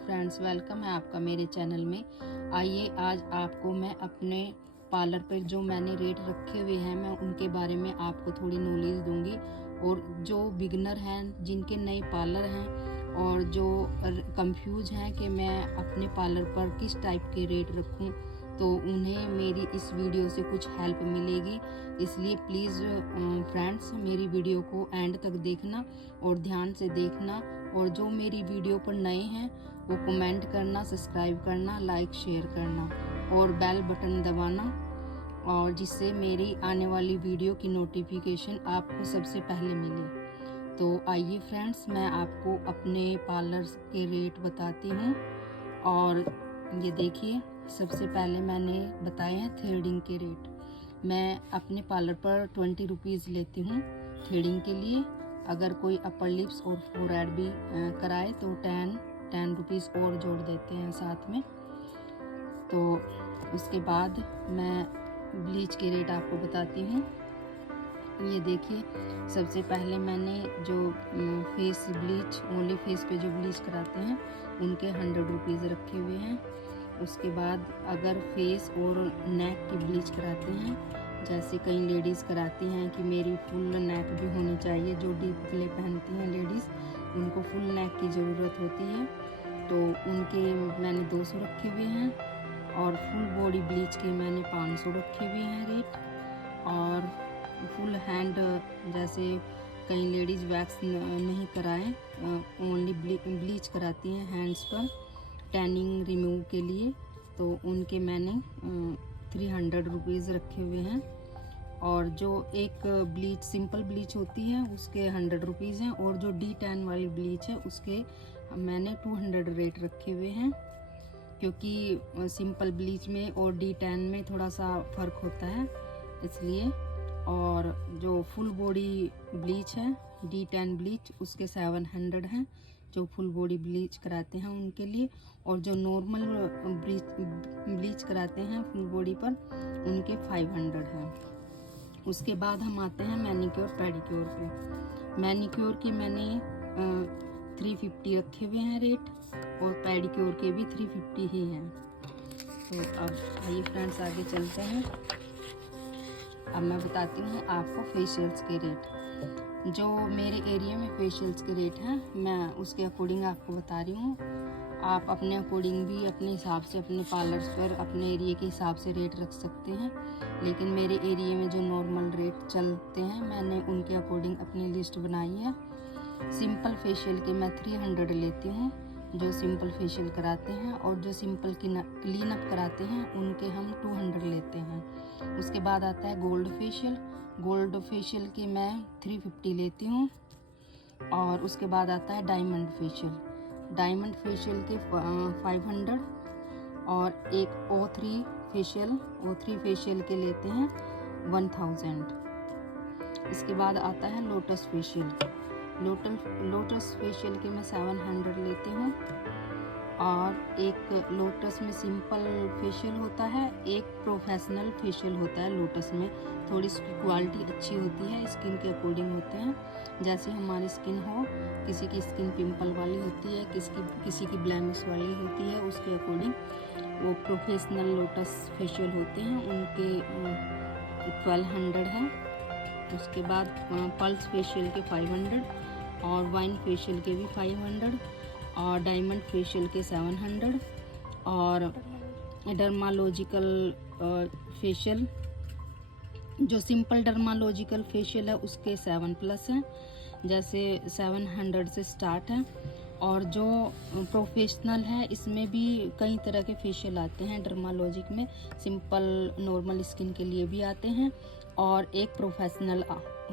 Friends, welcome है आपका मेरे चैनल में। आइए आज आपको मैं अपने पार्लर पर जो मैंने रेट रखे हुए हैं मैं उनके बारे में आपको थोड़ी नॉलेज दूंगी। और जो बिगनर हैं, जिनके नए पार्लर हैं और जो कंफ्यूज हैं कि मैं अपने पार्लर पर किस टाइप के रेट रखूं, तो उन्हें मेरी इस वीडियो से कुछ हेल्प मिलेगी। इसलिए प्लीज़ फ्रेंड्स, मेरी वीडियो को एंड तक देखना और ध्यान से देखना। और जो मेरी वीडियो पर नए हैं वो कमेंट करना, सब्सक्राइब करना, लाइक शेयर करना और बेल बटन दबाना, और जिससे मेरी आने वाली वीडियो की नोटिफिकेशन आपको सबसे पहले मिले। तो आइए फ्रेंड्स, मैं आपको अपने पार्लर के रेट बताती हूँ। और ये देखिए, सबसे पहले मैंने बताए हैं थ्रेडिंग के रेट। मैं अपने पार्लर पर 20 रुपीज़ लेती हूँ थ्रेडिंग के लिए। अगर कोई अपर लिप्स और फोरहेड भी कराए तो 10 रुपीज़ और जोड़ देते हैं साथ में। तो उसके बाद मैं ब्लीच के रेट आपको बताती हूँ। ये देखिए, सबसे पहले मैंने जो फेस ब्लीच, ओनली फेस पे जो ब्लीच कराते हैं उनके 100 रुपीज़ रखे हुए हैं। उसके बाद अगर फेस और नेक की ब्लीच कराते हैं, जैसे कई लेडीज़ कराती हैं कि मेरी फुल नेक भी होनी चाहिए, जो डीप प्ले पहनती हैं लेडीज़, उनको फुल नेक की ज़रूरत होती है, तो उनके मैंने 200 रखे हुए हैं। और फुल बॉडी ब्लीच के मैंने 500 रखे हुए हैं रेट। और फुल हैंड, जैसे कई लेडीज़ वैक्स नहीं कराएं, ओनली ब्लीच कराती हैं हैंड्स पर टैनिंग रिमूव के लिए, तो उनके मैंने 300 रुपीज़ रखे हुए हैं। और जो एक ब्लीच, सिंपल ब्लीच होती है, उसके 100 रुपीज़ हैं। और जो डी टैन वाली ब्लीच है उसके मैंने 200 रेट रखे हुए हैं, क्योंकि सिंपल ब्लीच में और डी टैन में थोड़ा सा फ़र्क होता है, इसलिए। और जो फुल बॉडी ब्लीच है, डी टैन ब्लीच, उसके 700 हैं, जो फुल बॉडी ब्लीच कराते हैं उनके लिए। और जो नॉर्मल ब्लीच कराते हैं फुल बॉडी पर, उनके 500 हैं। उसके बाद हम आते हैं मैनीक्योर पेडिक्योर पे। मैनीक्योर के मैंने 350 रखे हुए हैं रेट, और पेडिक्योर के भी 350 ही हैं। तो अब आइए फ्रेंड्स, आगे चलते हैं। अब मैं बताती हूँ आपको फेशियल्स के रेट। जो मेरे एरिया में फेशियल्स के रेट हैं, मैं उसके अकॉर्डिंग आपको बता रही हूँ। आप अपने अकॉर्डिंग भी अपने हिसाब से अपने पार्लर्स पर अपने एरिया के हिसाब से रेट रख सकते हैं, लेकिन मेरे एरिया में जो नॉर्मल रेट चलते हैं मैंने उनके अकॉर्डिंग अपनी लिस्ट बनाई है। सिंपल फेशियल के मैं 300 लेती हूँ, जो सिंपल फेशियल कराते हैं। और जो सिंपल क्लीन अप कराते हैं उनके हम 200 लेते हैं। उसके बाद आता है गोल्ड फेशियल। गोल्ड फेशियल के मैं 350 लेती हूँ। और उसके बाद आता है डायमंड फेशियल। डायमंड फेशियल के 500। और एक O3 फेशियल के लेते हैं 1000। इसके बाद आता है लोटस फेशियल। लोटस फेशियल के मैं 700 लेती हूँ। और एक लोटस में सिंपल फेशियल होता है, एक प्रोफेशनल फेशियल होता है। लोटस में थोड़ी इसकी क्वालिटी अच्छी होती है, स्किन के अकॉर्डिंग होते हैं। जैसे हमारी स्किन हो, किसी की स्किन पिंपल वाली होती है, किसी की ब्लैमिश वाली होती है, उसके अकॉर्डिंग वो प्रोफेशनल लोटस फेशियल होते हैं, उनके 1200 है। उसके बाद पल्स फेशियल के 500, और वाइन फेशियल के भी 500, और डायमंड फेशियल के 700, और डर्मालॉजिकल फेशियल, जो सिंपल डर्मालॉजिकल फेशियल है उसके 7+ हैं, जैसे 700 से स्टार्ट है। और जो प्रोफेशनल है, इसमें भी कई तरह के फेशियल आते हैं। डर्मालॉजिक में सिंपल नॉर्मल स्किन के लिए भी आते हैं, और एक प्रोफेशनल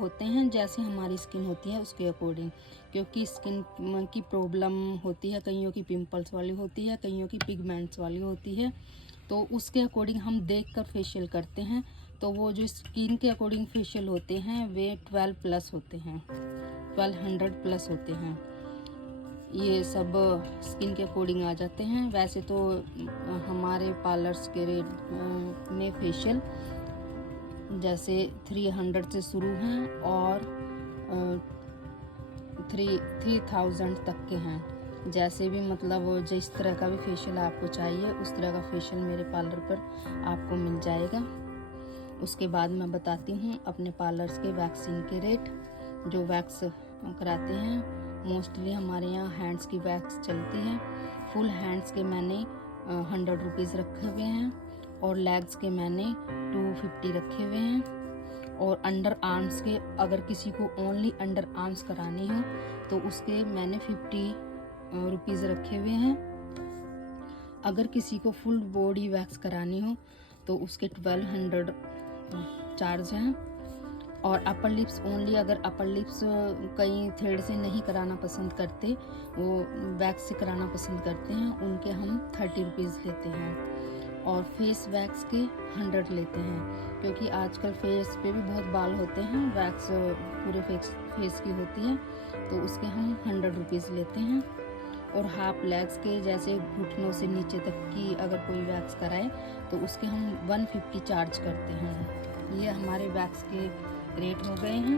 होते हैं, जैसे हमारी स्किन होती है उसके अकॉर्डिंग, क्योंकि स्किन की प्रॉब्लम होती है, कईयों की पिंपल्स वाली होती है, कईयों की पिगमेंट्स वाली होती है, तो उसके अकॉर्डिंग हम देखकर फेशियल करते हैं। तो वो जो स्किन के अकॉर्डिंग फेशियल होते हैं वे 12+ होते हैं, 1200+ होते हैं। ये सब स्किन के अकॉर्डिंग आ जाते हैं। वैसे तो हमारे पार्लर्स के रेट में फेशियल जैसे 300 से शुरू हैं और 3000 तक के हैं। जैसे भी मतलब जिस तरह का भी फेशियल आपको चाहिए उस तरह का फेशियल मेरे पार्लर पर आपको मिल जाएगा। उसके बाद मैं बताती हूँ अपने पार्लर्स के वैक्सिंग के रेट। जो वैक्स कराते हैं मोस्टली हमारे यहाँ हैंड्स की वैक्स चलती है। फुल हैंड्स के मैंने 100 रुपीज़ रखे हुए हैं और लेग्स के मैंने 250 रखे हुए हैं। और अंडर आर्म्स के अगर किसी को ओनली अंडर आर्म्स करानी हो तो उसके मैंने 50 रुपीज़ रखे हुए हैं। अगर किसी को फुल बॉडी वैक्स करानी हो तो उसके 1200 चार्ज हैं। और अपर लिप्स ओनली, अगर अपर लिप्स कई थ्रेड से नहीं कराना पसंद करते, वो वैक्स से कराना पसंद करते हैं, उनके हम 30 रुपीज़ लेते हैं। और फेस वैक्स के 100 लेते हैं, क्योंकि आजकल फेस पे भी बहुत बाल होते हैं, वैक्स पूरे फेस की होती है, तो उसके हम 100 रुपीज़ लेते हैं। और हाफ लेग्स के जैसे घुटनों से नीचे तक की अगर कोई वैक्स कराए तो उसके हम 150 चार्ज करते हैं। ये हमारे वैक्स के रेट हो गए हैं।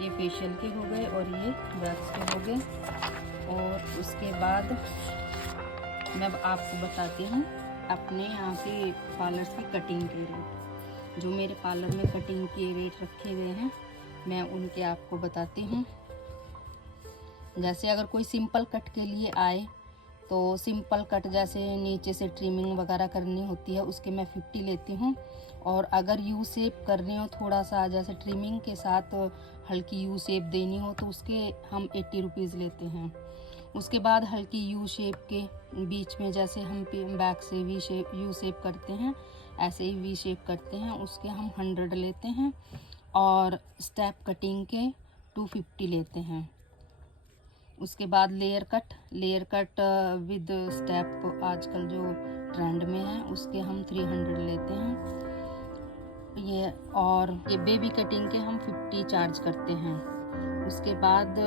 ये फेशियल के हो गए और ये वैक्स के हो गए। और उसके बाद मैं आपको बताती हूँ अपने यहाँ के पार्लर्स की कटिंग के रेट। जो मेरे पार्लर में कटिंग के रेट रखे हुए हैं मैं उनके आपको बताती हूँ। जैसे अगर कोई सिंपल कट के लिए आए तो सिंपल कट जैसे नीचे से ट्रिमिंग वगैरह करनी होती है उसके मैं 50 लेती हूँ। और अगर यू शेप करनी हो थोड़ा सा जैसे ट्रिमिंग के साथ हल्की यू शेप देनी हो तो उसके हम 80 रुपीज़ लेते हैं। उसके बाद हल्की यू शेप के बीच में जैसे हम बैक से वी शेप यू शेप करते हैं ऐसे ही वी शेप करते हैं उसके हम 100 लेते हैं। और स्टेप कटिंग के 250 लेते हैं। उसके बाद लेयर कट विद स्टेप आजकल जो ट्रेंड में है उसके हम 300 लेते हैं। ये बेबी कटिंग के हम 50 चार्ज करते हैं। उसके बाद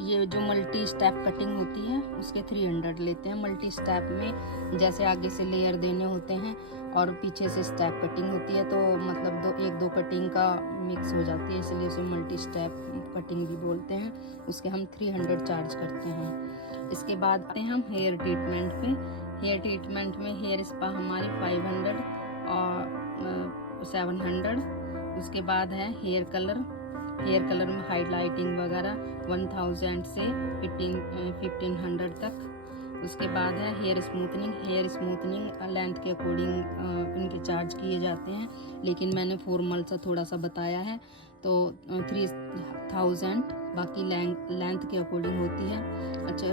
ये जो मल्टी स्टेप कटिंग होती है उसके 300 लेते हैं। मल्टी स्टेप में जैसे आगे से लेयर देने होते हैं और पीछे से स्टेप कटिंग होती है तो मतलब एक दो कटिंग का मिक्स हो जाती है, इसलिए उसे मल्टी स्टेप कटिंग भी बोलते हैं। उसके हम 300 चार्ज करते हैं। इसके बाद आते हैं हम हेयर ट्रीटमेंट पे। हेयर ट्रीटमेंट में हेयर स्पा हमारे 500 और 700। उसके बाद है हेयर कलर में हाइलाइटिंग वगैरह 1000 से 1500 तक। उसके बाद है हेयर स्मूथनिंग लेंथ के अकॉर्डिंग इनके चार्ज किए जाते हैं, लेकिन मैंने फॉर्मल सा थोड़ा सा बताया है तो 3000 बाकी लेंथ के अकॉर्डिंग होती है। अच्छा,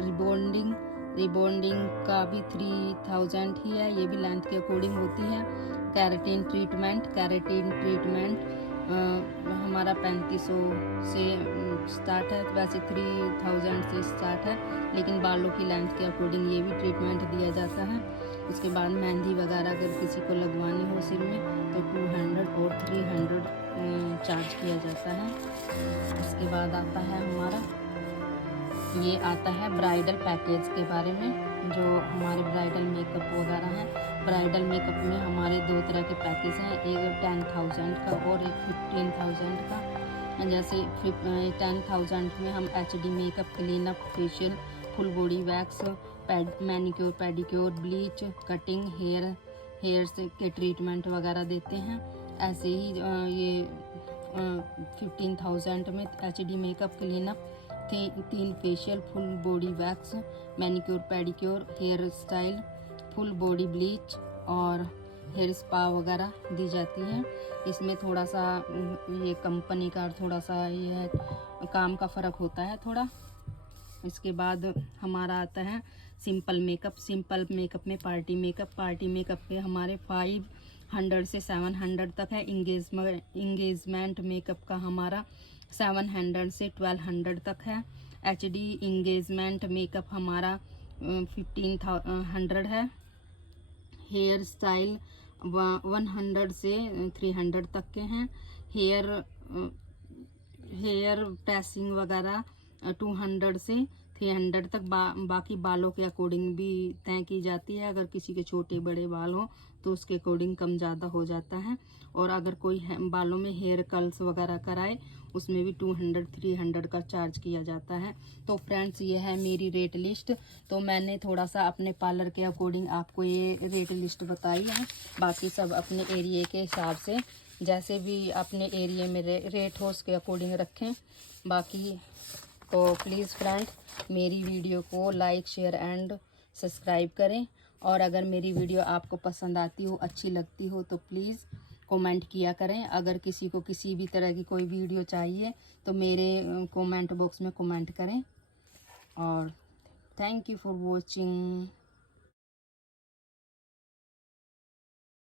रिबॉन्डिंग का भी 3000 ही है, ये भी लेंथ के अकॉर्डिंग होती है। केराटिन ट्रीटमेंट हमारा 3500 से स्टार्ट है, वैसे 3000 से स्टार्ट है, लेकिन बालों की लेंथ के अकॉर्डिंग ये भी ट्रीटमेंट दिया जाता है। उसके बाद मेहंदी वगैरह अगर किसी को लगवानी हो सिर में तो 200 और 300 चार्ज किया जाता है। उसके बाद आता है हमारा ये आता है ब्राइडल पैकेज के बारे में, जो हमारे ब्राइडल मेकअप वगैरह है। ब्राइडल मेकअप में हमारे 2 तरह के पैकेज हैं, एक 10,000 का और एक 15,000 का। जैसे 10,000 में हम HD makeup, clean up, facial, full body wax, manicure pedicure, bleach, cutting, hair से के ट्रीटमेंट वगैरह देते हैं। ऐसे ही ये 15,000 में HD makeup, clean up, 3 facial, full body wax, manicure pedicure, hair style, full body bleach और हेयर स्पा वगैरह दी जाती है। इसमें थोड़ा सा ये कंपनी का थोड़ा सा ये काम का फ़र्क होता है थोड़ा। इसके बाद हमारा आता है सिंपल मेकअप में पार्टी मेकअप पे हमारे 500 से 700 तक है। इंगेजमेंट मेकअप का हमारा 700 से 1200 तक है। HD इंगेजमेंट मेकअप हमारा 1500 है। हेयर स्टाइल 100 से 300 तक के हैं। हेयर प्रेसिंग वगैरह 200 से 300 तक बाकी बालों के अकॉर्डिंग भी तय की जाती है। अगर किसी के छोटे बड़े बाल हो तो उसके अकॉर्डिंग कम ज़्यादा हो जाता है। और अगर कोई बालों में हेयर कर्ल्स वगैरह कराए उसमें भी 200-300 का चार्ज किया जाता है। तो फ्रेंड्स ये है मेरी रेट लिस्ट। तो मैंने थोड़ा सा अपने पार्लर के अकॉर्डिंग आपको ये रेट लिस्ट बताई है। बाकी सब अपने एरिया के हिसाब से जैसे भी अपने एरिया में रेट हो उसके अकॉर्डिंग रखें। बाकी तो प्लीज़ फ्रेंड मेरी वीडियो को लाइक शेयर एंड सब्सक्राइब करें। और अगर मेरी वीडियो आपको पसंद आती हो, अच्छी लगती हो तो प्लीज़ कमेंट किया करें। अगर किसी को किसी भी तरह की कोई वीडियो चाहिए तो मेरे कमेंट बॉक्स में कमेंट करें। और थैंक यू फॉर वॉचिंग।